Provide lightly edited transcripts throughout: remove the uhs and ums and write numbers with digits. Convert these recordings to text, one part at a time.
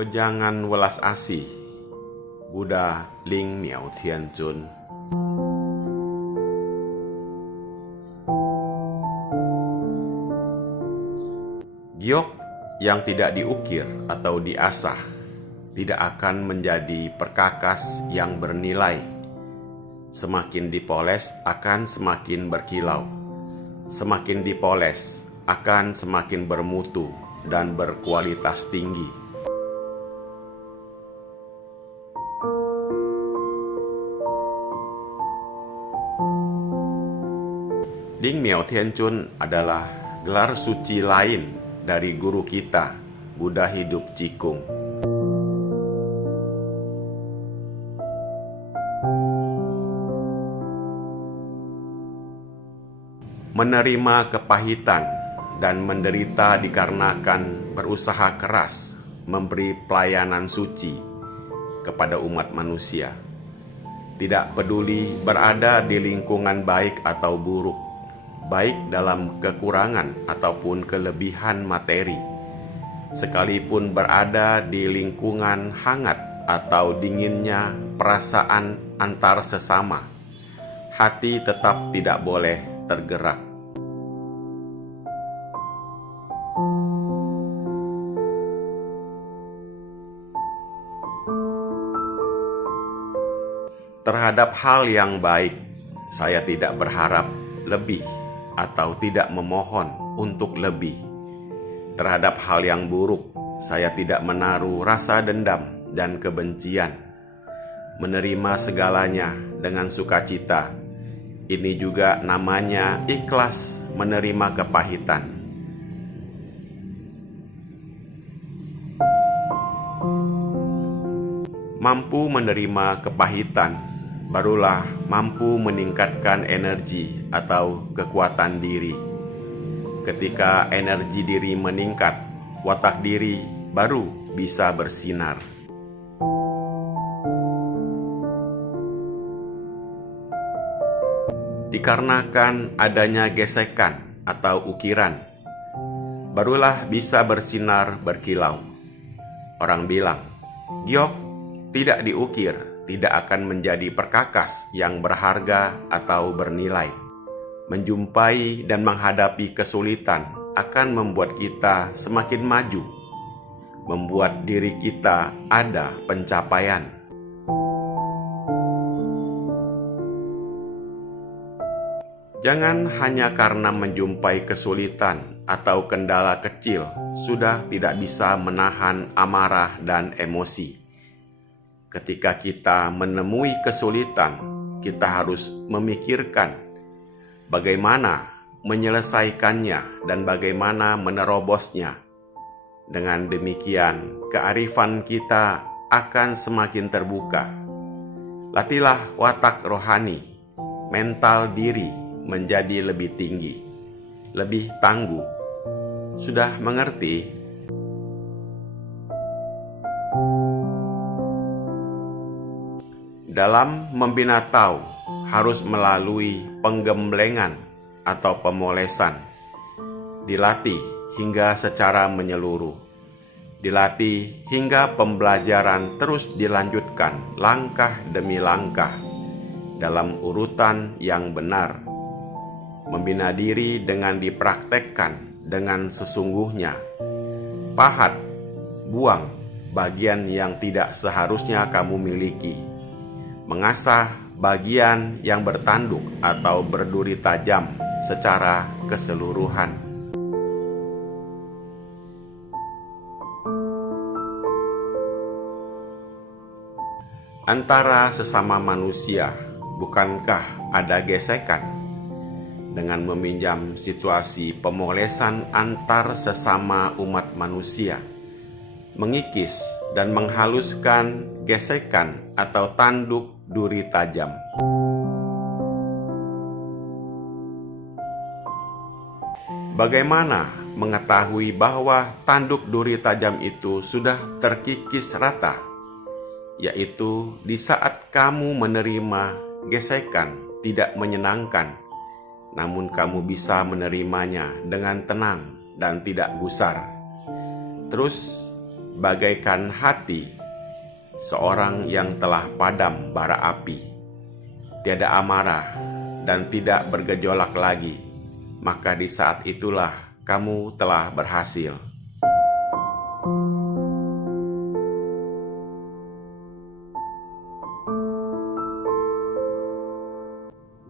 Wejangan welas asih, Buddha Ling Miao Tian Chun. Giok yang tidak diukir atau diasah tidak akan menjadi perkakas yang bernilai. Semakin dipoles akan semakin berkilau. Semakin dipoles akan semakin bermutu dan berkualitas tinggi. Ling Miao Tian Chun adalah gelar suci lain dari guru kita, Buddha hidup Cikung. Menerima kepahitan dan menderita dikarenakan berusaha keras memberi pelayanan suci kepada umat manusia. Tidak peduli berada di lingkungan baik atau buruk, baik dalam kekurangan ataupun kelebihan materi, sekalipun berada di lingkungan hangat atau dinginnya perasaan antar sesama, hati tetap tidak boleh tergerak. Terhadap hal yang baik, saya tidak berharap lebih atau tidak memohon untuk lebih. Terhadap hal yang buruk, saya tidak menaruh rasa dendam dan kebencian. Menerima segalanya dengan sukacita. Ini juga namanya ikhlas menerima kepahitan. Mampu menerima kepahitan, barulah mampu meningkatkan energi atau kekuatan diri. Ketika energi diri meningkat, watak diri baru bisa bersinar. Dikarenakan adanya gesekan atau ukiran, barulah bisa bersinar berkilau. Orang bilang, giok tidak diukir tidak akan menjadi perkakas yang berharga atau bernilai. Menjumpai dan menghadapi kesulitan akan membuat kita semakin maju, membuat diri kita ada pencapaian. Jangan hanya karena menjumpai kesulitan atau kendala kecil sudah tidak bisa menahan amarah dan emosi. Ketika kita menemui kesulitan, kita harus memikirkan bagaimana menyelesaikannya dan bagaimana menerobosnya. Dengan demikian, kearifan kita akan semakin terbuka. Latihlah watak rohani, mental diri menjadi lebih tinggi, lebih tangguh. Sudah mengerti? Dalam membina Tao harus melalui penggemblengan atau pemolesan, dilatih hingga secara menyeluruh, dilatih hingga pembelajaran terus dilanjutkan langkah demi langkah dalam urutan yang benar. Membina diri dengan dipraktekkan dengan sesungguhnya. Pahat, buang bagian yang tidak seharusnya kamu miliki. Mengasah bagian yang bertanduk atau berduri tajam secara keseluruhan. Antara sesama manusia, bukankah ada gesekan? Dengan meminjam situasi pemolesan antar sesama umat manusia, mengikis dan menghaluskan gesekan atau tanduk duri tajam. Bagaimana mengetahui bahwa tanduk duri tajam itu sudah terkikis rata? Yaitu di saat kamu menerima gesekan tidak menyenangkan, namun kamu bisa menerimanya dengan tenang dan tidak gusar. Terus bagaikan hati seorang yang telah padam bara api, tiada amarah dan tidak bergejolak lagi, maka di saat itulah kamu telah berhasil.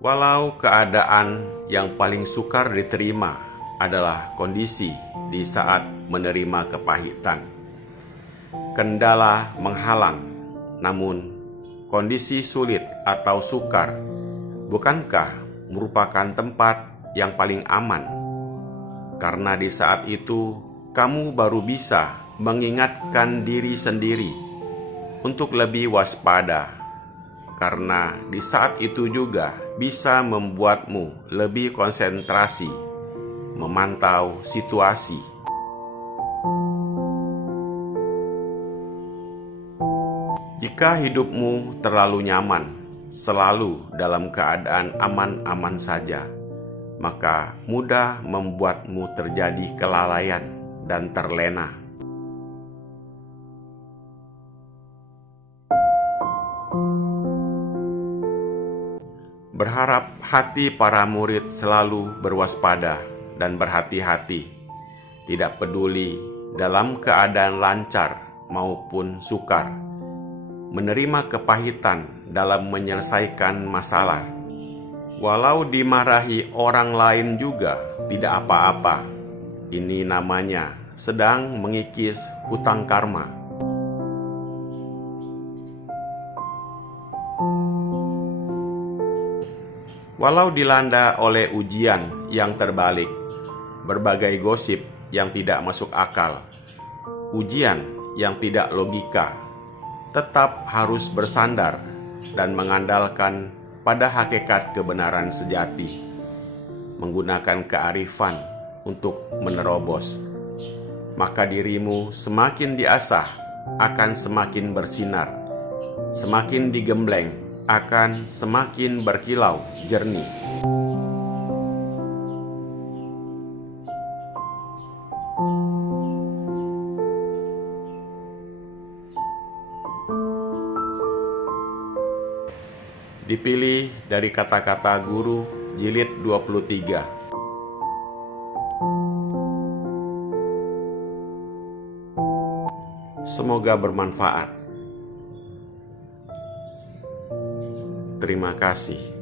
Walau keadaan yang paling sukar diterima adalah kondisi di saat menerima kepahitan, kendala menghalang, namun kondisi sulit atau sukar bukankah merupakan tempat yang paling aman? Karena di saat itu kamu baru bisa mengingatkan diri sendiri untuk lebih waspada, karena di saat itu juga bisa membuatmu lebih konsentrasi memantau situasi. Jika hidupmu terlalu nyaman, selalu dalam keadaan aman-aman saja, maka mudah membuatmu terjadi kelalaian dan terlena. Berharap hati para murid selalu berwaspada dan berhati-hati, tidak peduli dalam keadaan lancar maupun sukar, menerima kepahitan dalam menyelesaikan masalah. Walau dimarahi orang lain juga tidak apa-apa. Ini namanya sedang mengikis hutang karma. Walau dilanda oleh ujian yang terbalik, berbagai gosip yang tidak masuk akal, ujian yang tidak logika, tetap harus bersandar dan mengandalkan pada hakikat kebenaran sejati, menggunakan kearifan untuk menerobos. Maka dirimu semakin diasah akan semakin bersinar, semakin digembleng akan semakin berkilau jernih. Dipilih dari kata-kata Guru Jilid 23. Semoga bermanfaat. Terima kasih.